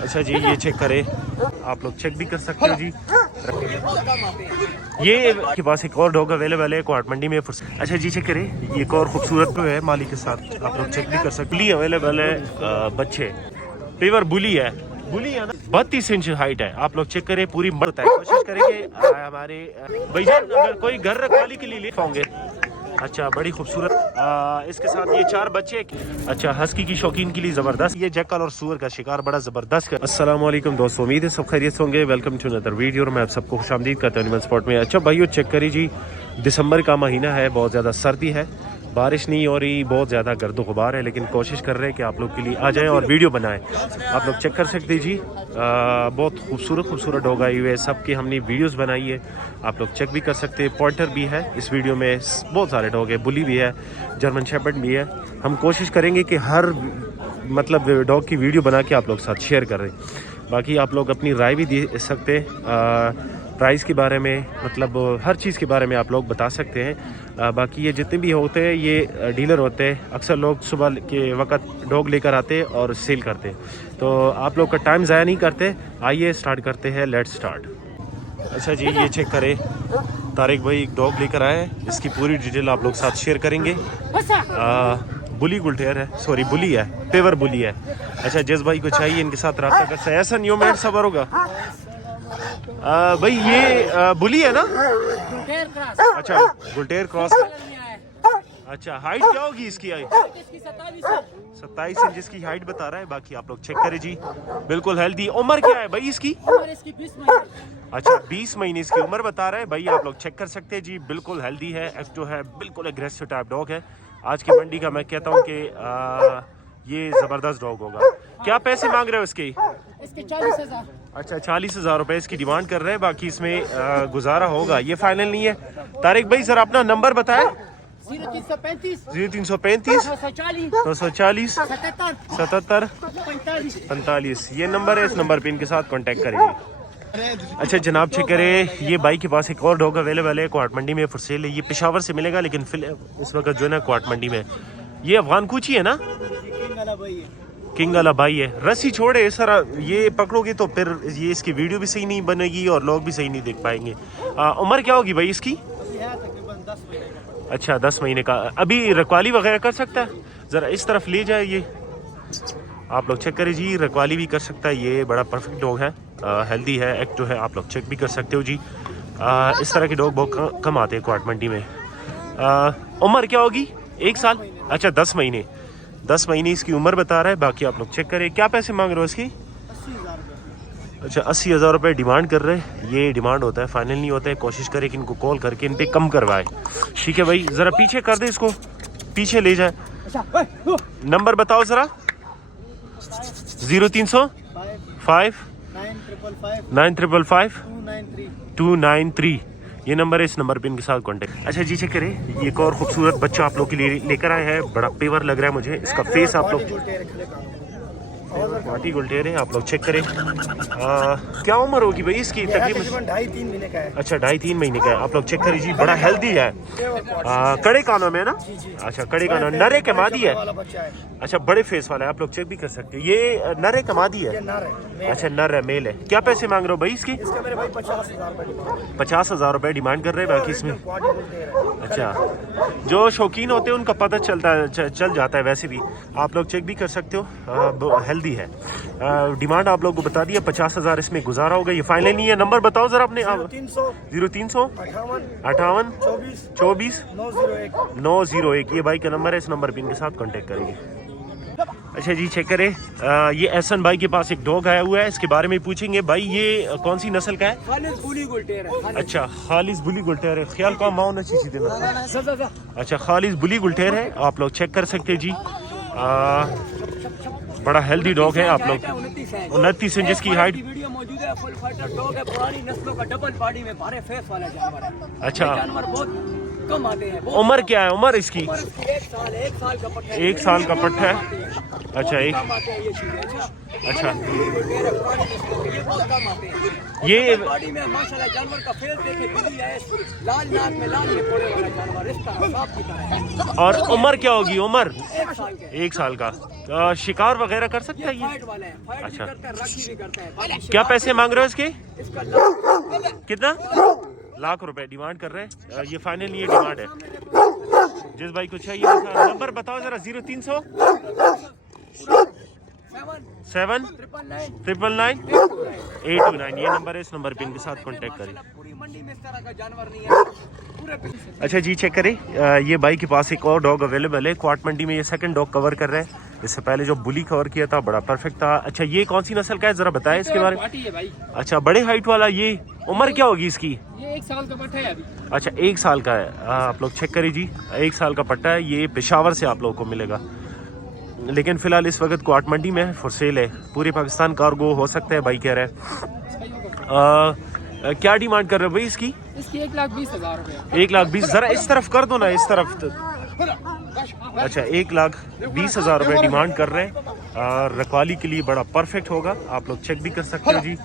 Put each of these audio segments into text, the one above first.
अच्छा जी, ये चेक करें, आप लोग चेक भी कर सकते हो जी। ये के पास एक और डॉग अवेलेबल है क्वार्ट मंडी में। अच्छा जी, चेक करें, ये एक और खूबसूरत है मालिक के साथ, आप लोग चेक भी कर सकते हैं। अवेलेबल है बच्चे, पेवर बुली है, बुली है ना, 32 इंच हाइट है। आप लोग चेक करें, पूरी मर्द है। कोशिश करेंगे हमारे भैया अगर कोई घर रखवाली के लिए ले पाओगे। अच्छा, बड़ी खूबसूरत। इसके साथ ये 4 बच्चे। अच्छा, हस्की की शौकीन के लिए जबरदस्त। ये जैकल और सूअर का शिकार बड़ा जबरदस्त है। अस्सलाम वालेकुम दोस्तों, उम्मीद है सब खैरियत होंगे। Welcome to another video. मैं आप सबको खुशामदीद करता हूं एनिमल स्पॉट में। अच्छा भाइयों, चेक करिए जी, दिसंबर का महीना है, बहुत ज़्यादा सर्दी है, बारिश नहीं हो रही, बहुत ज़्यादा गर्दो गुबार है, लेकिन कोशिश कर रहे हैं कि आप लोग के लिए आ जाएं और वीडियो बनाएं। आप लोग चेक कर सकते हैं जी, बहुत खूबसूरत डॉग आई हुए हैं, सबकी हमने वीडियोस बनाई है, आप लोग चेक भी कर सकते हैं। पॉइंटर भी है इस वीडियो में, बहुत सारे डॉग है, बुली भी है, जर्मन शेपर्ड भी है। हम कोशिश करेंगे कि हर मतलब डॉग की वीडियो बना के आप लोग साथ शेयर करें। बाकी आप लोग अपनी राय भी दे सकते हैं, प्राइस के बारे में, मतलब हर चीज़ के बारे में आप लोग बता सकते हैं। बाकी ये जितने भी होते हैं ये डीलर होते हैं, अक्सर लोग सुबह के वक्त डॉग लेकर आते हैं और सेल करते हैं, तो आप लोग का टाइम ज़ाया नहीं करते। आइए स्टार्ट करते हैं, लेट्स स्टार्ट। अच्छा जी, ये चेक करें, तारिक भाई एक डॉग लेकर आए हैं, इसकी पूरी डिटेल आप लोग साथ शेयर करेंगे। बुली गुलटेर है, सॉरी बुली है, पेवर बुली है। अच्छा, जिस भाई को चाहिए इनके साथ रब्ता कर सकते हैं। ऐसा न्यू मेड सबर होगा भाई, ये बुली है ना? अच्छा, गुलटेर क्रॉस। अच्छा, हाइट क्या होगी इसकी? 27 इंच इसकी हाइट बता रहा है। बाकी आप लोग चेक करें जी, बिल्कुल हेल्दी। उम्र क्या है भाई इसकी? 20 महीने। अच्छा, 20 महीने इसकी उम्र बता रहा है भाई, आप लोग चेक कर सकते हैं जी। बिल्कुल हेल्दी है, एक्टिव है, बिल्कुल एग्रेसिव टाइप डॉग है। आज की मंडी का मैं कहता हूँ कि ये ज़बरदस्त डॉग होगा। क्या पैसे मांग रहे हो इसके? इसके 40,000। अच्छा, 40,000 रुपये इसकी डिमांड कर रहे हैं। बाकी इसमें गुजारा होगा, ये फाइनल नहीं है। तारिक भाई सर अपना नंबर बताएं। 0335 0335 940 77 45, ये नंबर है। इस नंबर पे इनके साथ कांटेक्ट करेंगे। अच्छा जनाब, चेक करें, ये भाई के पास एक और डॉग अवेलेबल है क्वार्ट मंडी में फॉर सेल है। ये पेशावर से मिलेगा, लेकिन इस वक्त जो है ना क्वार्ट मंडी में। ये अफगान कूची है ना? किंग वाला भाई है। रस्सी छोड़े सर, ये पकड़ोगे तो फिर ये इसकी वीडियो भी सही नहीं बनेगी और लोग भी सही नहीं देख पाएंगे। उम्र क्या होगी भाई इसकी? अच्छा, 10 महीने का। अभी रखवाली वगैरह कर सकता है? ज़रा इस तरफ ले जाए, ये आप लोग चेक करें जी, रखवाली भी कर सकता है। ये बड़ा परफेक्ट डॉग है, हेल्दी है, एक्टिव है, आप लोग चेक भी कर सकते हो जी। इस तरह के डॉग बहुत कम आते हैं क्वार्ट मंडी में। उम्र क्या होगी? 1 साल। अच्छा, 10 महीने, 10 महीने इसकी उम्र बता रहा है। बाकी आप लोग चेक करें। क्या पैसे मांग रहे हो इसकी? 80,000। अच्छा, 80,000 रुपये डिमांड कर रहे हैं। ये डिमांड होता है, फाइनल नहीं होता है। कोशिश करें कि इनको कॉल करके इन पे कम करवाए। ठीक है भाई, ज़रा पीछे कर दे, इसको पीछे ले जाए। नंबर बताओ ज़रा। 0305 9555 293, ये नंबर है। इस नंबर पे इनके साथ कांटेक्ट। अच्छा जी, चेक करें, ये एक और खूबसूरत बच्चा आप लोग के लिए लेकर आए हैं। बड़ा पेवर लग रहा है मुझे, इसका फेस आप लोग पार्टी गुलटेर है, आप लोग चेक करें। क्या उम्र होगी भाई इसकी? तकरीबन 2.5-3 महीने का है। अच्छा, 2.5-3 महीने का है। आप लोग चेक करें जी, बड़ा हेल्दी है। कड़े कानों में ना? अच्छा, कड़े कानों। नरे के मादी है? अच्छा, बड़े फेस वाला है, आप लोग चेक भी कर सकते हैं। ये नरे का मादी है? अच्छा, नर है, मेल है। क्या पैसे मांग रहे हो भाई इसकी? 50,000 रुपये डिमांड कर रहे हैं। बाकी इसमें अच्छा, जो शौकीन होते हैं उनका पता चल जाता है। वैसे भी आप लोग चेक भी कर सकते हो, हेल्दी है। डिमांड आप लोगों को बता दिया, 50,000 इसमें गुजारा होगा। ये फाइनल नहीं है। नंबर बताओ जरा अपने। 0300 58 24 901, ये भाई का नंबर है। इस नंबर पे इनके साथ कांटेक्ट करेंगे। अच्छा जी, चेक करें, ये एहसन भाई के पास एक डॉग आया हुआ है, इसके बारे में पूछेंगे। भाई ये कौन सी नस्ल का है? खालिस बुली गुलटेर है। अच्छा, खालिस बुली गुलटेर है। ख्याल का माओ न चीज़ देना। अच्छा, खालिस बुली गुलटेर है, आप लोग चेक कर सकते हैं जी। बड़ा हेल्दी डॉग है। आप लोग 29 इंच की हाइट। वीडियो मौजूद है। फुल फाइटर डॉग है, पुरानी नस्लों का, डबल बॉडी में भारे फेस वाला जानवर है। अच्छा, जानवर बहुत कम आते हैं। उम्र क्या है उम्र इसकी? उम्र इसकी 1 साल का पट्टा है। 1 साल का पट्टा है। अच्छा एक कम आते हैं ये चीजें। अच्छा ये बहुत कम आते हैं। ये बॉडी में माशाल्लाह जानवर का फेस देखे बिल्ली है, लाल नाक में लाल निकोड़े वाला जानवर इस तरह सांप की तरह है। और उम्र क्या होगी उम्र? 1 साल के। 1 साल का। शिकार वगैरह कर सकता है ये ये? फाइट वाले हैं, फाइट अच्छा। भी करते हैं, राखी भी करते हैं। बाकी क्या पैसे मांग रहे हो इसके? इसका लाख कितना? लाख रुपए डिमांड कर रहे हैं। ये फाइनल ये डिमांड है। जिस भाई को चाहिए उसका नंबर बताओ जरा। 0300 7 999 829 ये नंबर है। इस नंबर पे इनके साथ कांटेक्ट करें। पूरी मंडी में इस तरह का जानवर नहीं है पूरे। अच्छा जी चेक करें। ये भाई के पास एक और डॉग अवेलेबल है। क्वार्ट मंडी में ये सेकंड डॉग कवर कर रहे हैं। इससे पहले जो बुली कवर किया था बड़ा परफेक्ट था। अच्छा ये कौन सी नस्ल का है जरा बताएं इसके बारे में। है भाई। अच्छा बड़े हाइट वाला। ये उम्र क्या होगी इसकी? ये 1 साल का पट्टा है अभी। अच्छा 1 साल का है। आप लोग चेक करिए जी। 1 साल का पट्टा है। ये पेशावर से आप लोगों को मिलेगा, लेकिन फिलहाल इस वक्त क्वार्ट मंडी में फॉर सेल है। पूरे पाकिस्तान कार्गो हो सकता है भाई कह रहे हैं। क्या डिमांड कर रहे हो भाई इसकी? इसकी 1,20,000 रुपए। 1,20,000 जरा इस तरफ कर दो ना, इस तरफ। अच्छा 1,20,000 रुपए डिमांड कर रहे हैं। रखवाली के लिए बड़ा परफेक्ट होगा। आप लोग चेक भी कर सकते हो जी।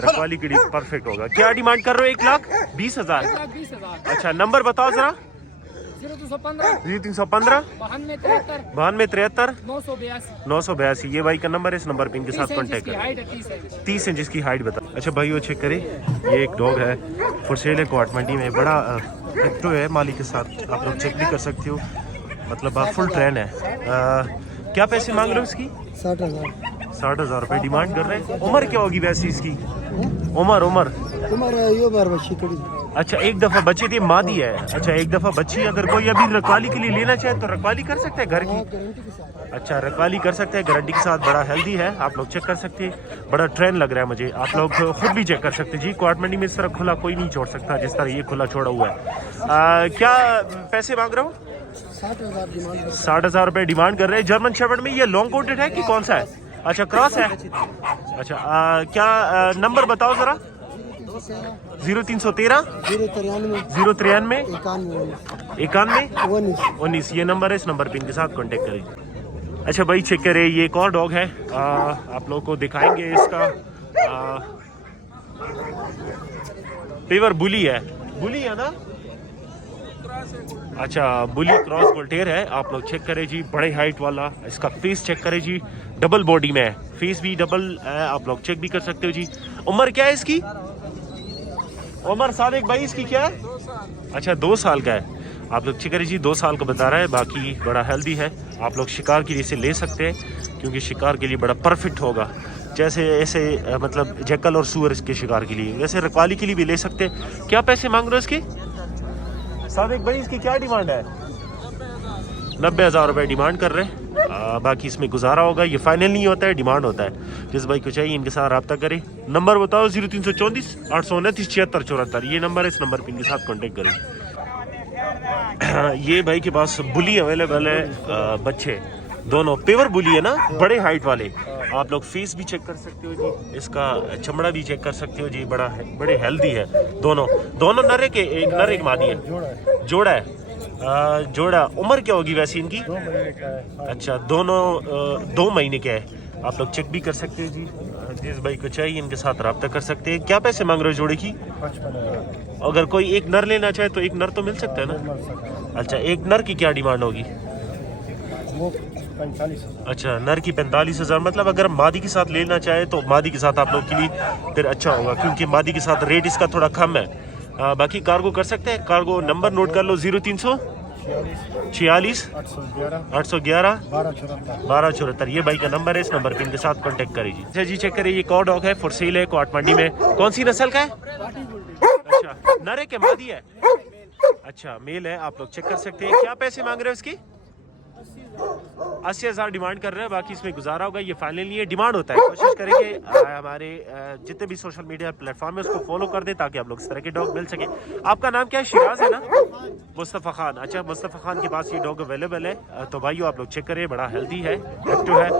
रखवाली के लिए परफेक्ट होगा। क्या डिमांड कर रहे हो? 1,20,000। 1,20,000। अच्छा नंबर बताओ जरा। 0315 0315 92 93 982 982 ये भाई का नंबर है। इस नंबर पे इनके साथ कांटेक्ट करें। हाइट है 30 इंच। 30 इंच की हाइट बता। अच्छा भाई वो चेक करें। ये एक डॉग है फॉर सेल है क्वार्ट मंडी में। बड़ा एक्टिव है मालिक के साथ। आप लोग चेक भी कर सकते हो। मतलब फुल ट्रेन है। क्या पैसे मांग रहे हो इसकी? 60,000। 60,000 रुपए डिमांड कर रहे हैं। उम्र क्या होगी वैसे इसकी? उम्र तुम्हारा यो बार बच्ची कड़ी। अच्छा एक दफा बच्ची थी मादी है। अच्छा एक दफा बच्ची अगर कोई अभी रखवाली के लिए लेना चाहे तो रखवाली कर सकते हैं घर की। गारंटी के साथ। अच्छा रखवाली कर सकते हैं गारंटी के साथ। बड़ा हेल्दी है। आप लोग चेक कर सकते हैं। बड़ा ट्रेन लग रहा है मुझे। आप लोग खुद भी चेक कर सकते हैं जी। क्वार्ट मंडी में इस तरह खुला कोई नहीं छोड़ सकता जिस तरह ये खुला छोड़ा हुआ है। क्या पैसे मांग रहे हो? 60,000 डिमांड। 60,000 रुपए डिमांड कर रहे हैं। जर्मन शेफर्ड में ये लॉन्ग कोटेड है कि कौन सा है? अच्छा क्रॉस है। अच्छा क्या नंबर बताओ जरा। 0313 093 91 19 ये नंबर है। इस नंबर पे इनके साथ कांटेक्ट करें। अच्छा भाई चेक करें। ये एक और डॉग है। आप लोगों को दिखाएंगे इसका। पेवर बुली है। बुली है ना? अच्छा बुली क्रॉस वोल्टेयर है। आप लोग चेक करें जी। बड़े हाइट वाला। इसका फेस चेक करें जी। डबल बॉडी में है। फेस भी डबल है। आप लोग चेक भी कर सकते हो जी। उम्र क्या है इसकी? उम्र सादिक भाई इसकी क्या है? अच्छा 2 साल का है। आप लोग चेक करें जी। 2 साल का बता रहा है। बाकी बड़ा हेल्दी है। आप लोग शिकार के लिए इसे ले सकते हैं क्योंकि शिकार के लिए बड़ा परफेक्ट होगा। जैसे ऐसे मतलब जैकल और सुअर इसके शिकार के लिए। वैसे रखवाली के लिए भी ले सकते हैं। क्या पैसे मांग रहे हो इसके? सादिक भाई इसकी क्या डिमांड है? 90,000 रुपए डिमांड कर रहे हैं। बाकी इसमें गुजारा होगा। ये फाइनल नहीं होता है, डिमांड होता है। जिस भाई को चाहिए इनके साथ रब्ता करें। नंबर बताओ। 0334 829 76 74 ये नंबर है। इस नंबर पर इनके साथ कांटेक्ट करें। ये भाई के पास बुली अवेलेबल है। बच्चे दोनों पेवर बुली है ना, बड़े हाइट वाले। आप लोग फेस भी चेक कर सकते हो जी। इसका चमड़ा भी चेक कर सकते हो जी। बड़े हेल्दी है दोनों नर के। एक नर एक मादी है। जोड़ा है। जोड़ा। उम्र क्या होगी वैसे इनकी? 2 महीने का है। अच्छा दोनों 2 महीने के है। आप लोग चेक भी कर सकते हो जी। जिस भाई को चाहिए इनके साथ रब्ता कर सकते हैं। क्या पैसे मांग रहे हो जोड़े की? 55,000। अगर कोई एक नर लेना चाहे तो एक नर तो मिल सकता है ना? अच्छा एक नर की क्या डिमांड होगी? वो 45,000। अच्छा नर की 45,000। मतलब अगर मादी के साथ लेना चाहे तो मादी के साथ आप लोग के लिए फिर अच्छा होगा क्योंकि मादी के साथ रेट इसका थोड़ा कम है। बाकी कार्गो कर सकते हैं। कार्गो नंबर नोट कर लो। 0300 46 811 1274 ये भाई का नंबर है। इस नंबर पे इनके साथ कांटेक्ट करिए। अच्छा जी चेक करिए। ये एक और डॉग है फॉर सेल है क्वार्ट मंडी में। कौन सी नस्ल का है? अच्छा नर है क्या मादी है? अच्छा मेल है। आप लोग चेक कर सकते हैं। क्या पैसे मांग रहे हो इसकी? 80,000 डिमांड कर रहे हैं। बाकी इसमें गुजारा होगा। ये फाइनली ये डिमांड होता है। कोशिश करेंगे हमारे जितने भी सोशल मीडिया प्लेटफॉर्म है उसको फॉलो कर दे ताकि आप लोग इस तरह के डॉग मिल सके। आपका नाम क्या है? शिराज है ना? मुस्तफ़ा खान। अच्छा मुस्तफ़ा खान के पास ये डॉग अवेलेबल है। तो भाइयों आप लोग चेक करें। बड़ा हेल्दी है, एक्टिव है।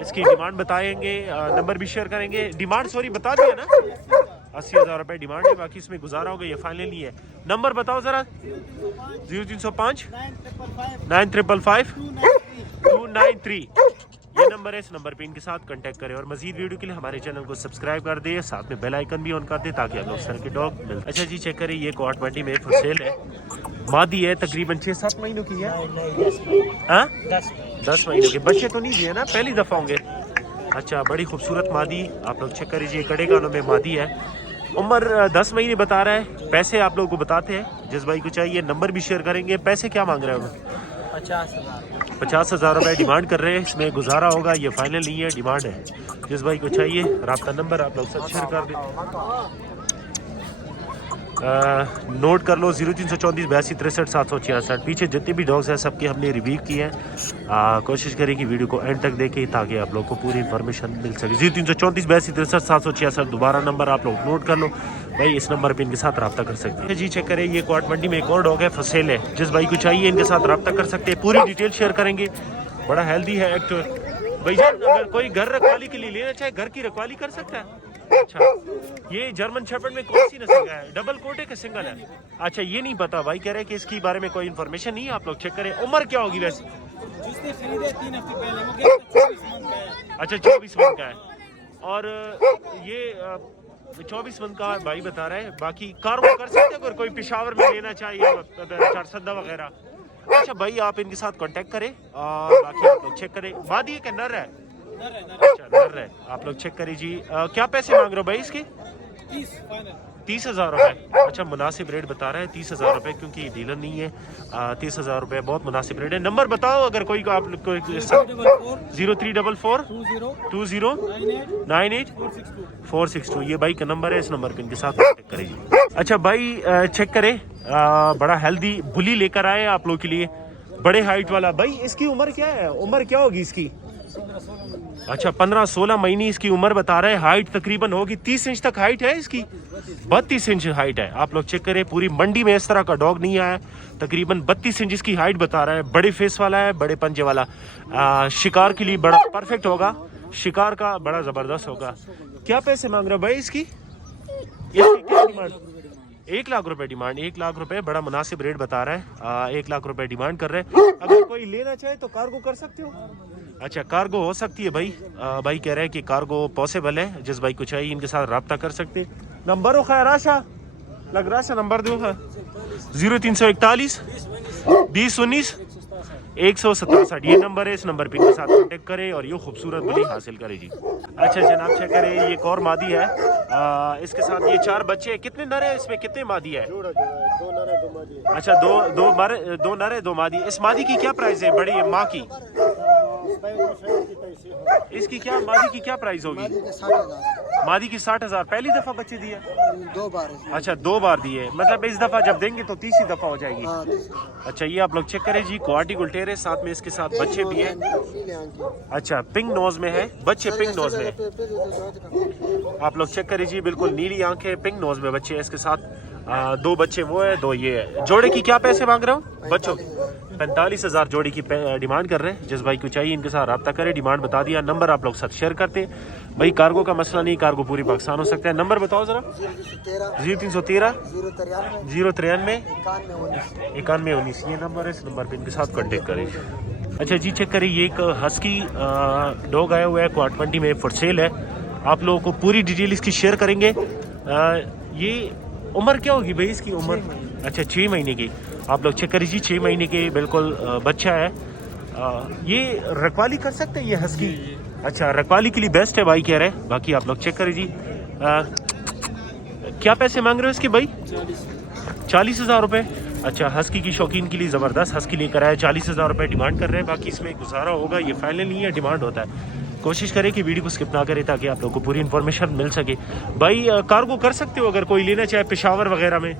इसकी डिमांड बताएंगे। नंबर भी शेयर करेंगे। डिमांड सॉरी बता दिया ना? 80,000 रुपए डिमांड है, बाकी इसमें गुजारा होगा, ये फाइनल नहीं है। नंबर बताओ ज़रा। 0305 9555 293 ये नंबर है। इस नंबर पे इनके साथ कांटेक्ट करें और मजीद वीडियो के लिए हमारे चैनल को सब्सक्राइब कर दे, साथ में बेल आइकन भी ऑन कर दे ताकि आप लोग सर के डॉग मिल। अच्छा जी चेक करें, ये क्वार्ट मंडी में फॉर सेल है, मादी है, तकरीबन 6-7 महीनों की है। हाँ 10 महीने के बच्चे तो नहीं दिए ना, पहली दफ़ा होंगे। अच्छा बड़ी खूबसूरत मादी आप लोग चेक करिए, कड़े कानों में मादी है, उम्र 10 महीने बता रहा है। पैसे आप लोगों को बताते हैं, जिस भाई को चाहिए नंबर भी शेयर करेंगे। पैसे क्या मांग रहे हैं? 50,000 रुपये डिमांड कर रहे हैं, इसमें गुजारा होगा, ये फाइनल नहीं है, डिमांड है। जिस भाई को चाहिए राब्ता नंबर आप लोग सब शेयर कर दें, नोट कर लो 0334 82 63 766। पीछे जितने भी डॉग्स हैं सबके हमने रिव्यू किए हैं। कोशिश करें कि वीडियो को एंड तक देखें ताकि आप लोग को पूरी इन्फॉर्मेशन मिल सके। 0334 82 63 766 दोबारा नंबर आप लोग नोट कर लो भाई, इस नंबर पे इनके साथ रब्ता कर सकते हैं। जी चेक करें, ये क्वार्ट मंडी में एक और डॉग है, फसेल है, जिस भाई को चाहिए इनके साथ रब्ता कर सकते हैं, पूरी डिटेल शेयर करेंगे। बड़ा हेल्दी है एक्टिव भाई जान, अगर कोई घर रखवाली के लिए लेना चाहे घर की रखवाली कर सकता है। अच्छा ये जर्मन शेफर्ड में कौन सी नस्ल का है, डबल कोट है कि सिंगल है? अच्छा ये नहीं पता भाई, कह रहे हैं कि इसके बारे में कोई इन्फॉर्मेशन नहीं है, आप लोग चेक करें। उम्र क्या होगी वैसे? जिसने खरीदे 3 हफ्ते पहले वो गया 24 मंथ का है। अच्छा 24 मंथ का है, और ये 24 मंथ का भाई बता रहा है। बाकी कार्गो कर सकते हैं अगर कोई पेशावर में लेना चाहिए, चारसदा वगैरह। अच्छा भाई आप इनके साथ कांटेक्ट करें और बाकी आप लोग चेक करें। वादी है कि नर है? अच्छा नर है, आप लोग चेक करिए जी। क्या पैसे मांग रहे हो भाई इसके? 30,000 रुपये। अच्छा मुनासिब रेट बता रहा है 30,000 रुपये, क्योंकि डीलर नहीं है। 30,000 रुपये बहुत मुनासिब रेट है। नंबर बताओ अगर कोई आप 0344 20 98 462 ये भाई का नंबर है, इस नंबर पे इनके साथ कांटेक्ट करेंगे। अच्छा भाई चेक करें, बड़ा हेल्दी बुली लेकर आए आप लोग के लिए, बड़े हाइट वाला। भाई इसकी उम्र क्या है, उम्र क्या होगी इसकी? अच्छा 15-16 महीने इसकी उम्र बता रहे हैं। हाइट तकरीबन होगी 30 इंच तक हाइट है इसकी, 32 इंच हाइट है। आप लोग चेक करें, पूरी मंडी में इस तरह का डॉग नहीं आया। तकरीबन 32 इंच इसकी हाइट बता रहा है, बड़े फेस वाला है, बड़े पंजे वाला। शिकार के लिए बड़ा परफेक्ट होगा, शिकार का बड़ा ज़बरदस्त होगा। क्या पैसे मांग रहे हो भाई इसकी क्या डिमांड? 1 लाख रुपए डिमांड, 1 लाख रुपए बड़ा मुनासिब रेट बता रहा है। 1 लाख रुपए डिमांड कर रहे हैं। अगर कोई लेना चाहे तो कार्गो कर सकते हो? अच्छा कार्गो हो सकती है भाई। भाई कह रहे हैं कि कार्गो पॉसिबल है, जिस भाई को चाहिए इनके साथ रब्ता कर सकते। नंबर हो खैर आशा लग रहा है, नंबर दो है 0341 20 19 167। ये नंबर है, इस नंबर पे इनके साथ कांटेक्ट करें और ये खूबसूरत बुली हासिल करें जी। अच्छा जनाब चेक करें, ये एक और मादी है, इसके साथ ये 4 बच्चे हैं। कितने नर है इसमें, कितने मादी है? 2 नर है 2 मादी। अच्छा दो नर है 2 मादी। इस मादी की क्या प्राइस है, बड़ी माँ की? इसकी क्या मादी की क्या प्राइस होगी? मादी की 60,000। पहली दफा बच्चे दिए? 2 बार। अच्छा 2 बार दिए, मतलब इस दफा जब देंगे तो 30ही दफा हो जाएगी। अच्छा ये आप लोग चेक करें जी, क्वालिटी गुलटेर है, साथ में इसके साथ बच्चे भी हैं। अच्छा पिंक नोज में है, बच्चे पिंक नोज में है। आप लोग चेक करें जी, बिल्कुल नीली आंखें, पिंक नोज में बच्चे हैं इसके साथ। 2 बच्चे वो है, 2 ये है। जोड़े की क्या पैसे मांग रहे हो बच्चों? 45,000 जोड़ी की डिमांड कर रहे हैं। जिस भाई को चाहिए इनके साथ रब्ता करें, डिमांड बता दिया। नंबर आप लोग साथ शेयर करते हैं भाई, कार्गो का मसला नहीं, कार्गो पूरी पाकिस्तान हो सकता है। नंबर बताओ जरा। 0313 093 91 19 ये नंबर है, इस नंबर पे इनके साथ कांटेक्ट करें। अच्छा जी चेक करें, ये एक हस्की डॉग आया हुआ है, क्वार्ट मंडी में फॉर सेल है। आप लोगों को पूरी डिटेल इसकी शेयर करेंगे। ये उम्र क्या होगी भाई इसकी उम्र? अच्छा 6 महीने की। आप लोग चेक करिए 6 महीने के बिल्कुल बच्चा है। ये रखवाली कर सकते हैं ये हस्की? अच्छा रखवाली के लिए बेस्ट है भाई कह रहे हैं। बाकी आप लोग चेक करिए जी। क्या पैसे मांग रहे हो इसके भाई? 40,000 रुपये। अच्छा हस्की की शौकीन के लिए ज़बरदस्त हस्की लेकर आया, 40,000 रुपये डिमांड कर रहे हैं। बाकी इसमें गुजारा होगा, ये फाइनल नहीं है, डिमांड होता है। कोशिश करें कि वीडियो को स्किप ना करें ताकि आप लोगों को पूरी इन्फॉर्मेशन मिल सके। भाई कार्गो कर सकते हो अगर कोई लेना चाहे पेशावर वगैरह में?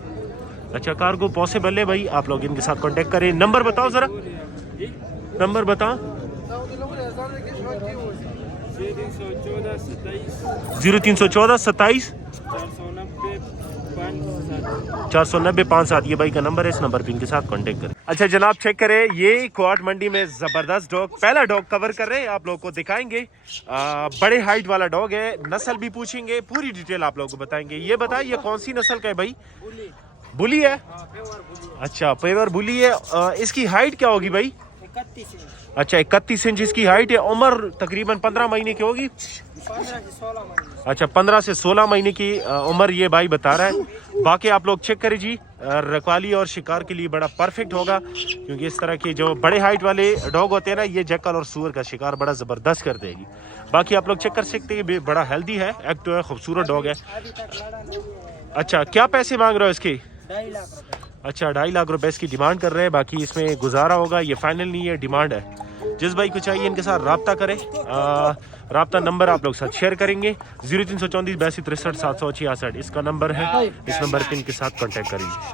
अच्छा कार्गो पॉसिबल है भाई, आप लोग इनके साथ कांटेक्ट करें। नंबर बताओ ज़रा, नंबर बताओ। 0314 27 490 5 ये भाई का नंबर है, इस नंबर पे इनके साथ कांटेक्ट करें। अच्छा जनाब चेक करें, ये क्वार्ट मंडी में जबरदस्त डॉग, पहला डॉग कवर कर रहे हैं, आप लोग को दिखाएंगे। बड़े हाइट वाला डॉग है, नस्ल भी पूछेंगे, पूरी डिटेल आप लोग को बताएंगे। ये बताइए ये कौन सी नस्ल का है भाई? बुली है। अच्छा पेवर बुली है। इसकी हाइट क्या होगी भाई? 31 इंच। अच्छा 31 इंच इसकी हाइट है। उम्र तकरीबन 15 महीने की होगी। 15 से 16 महीने। अच्छा 15 से 16 महीने की उम्र ये भाई बता रहा है। बाकी आप लोग चेक करें जी, रखवाली और शिकार के लिए बड़ा परफेक्ट होगा, क्योंकि इस तरह के जो बड़े हाइट वाले डॉग होते हैं ना, ये जैकल और सूअर का शिकार बड़ा ज़बरदस्त कर देगी। बाकी आप लोग चेक कर सकते हैं, बड़ा हेल्दी है, एक्टिव है, खूबसूरत डॉग है। अभी तक लड़ा नहीं है। अच्छा क्या पैसे मांग रहे हो इसके? 2.5 लाख रुपए। अच्छा 2.5 लाख रुपए इसकी डिमांड कर रहे हैं। बाकी इसमें गुजारा होगा, ये फाइनल नहीं है, डिमांड है। जिस भाई को चाहिए इनके साथ रब्ता करें। रब्ता नंबर आप लोग साथ शेयर करेंगे 0334 82 63 766, इसका नंबर है। इस नंबर पे इनके साथ कांटेक्ट करेंगे।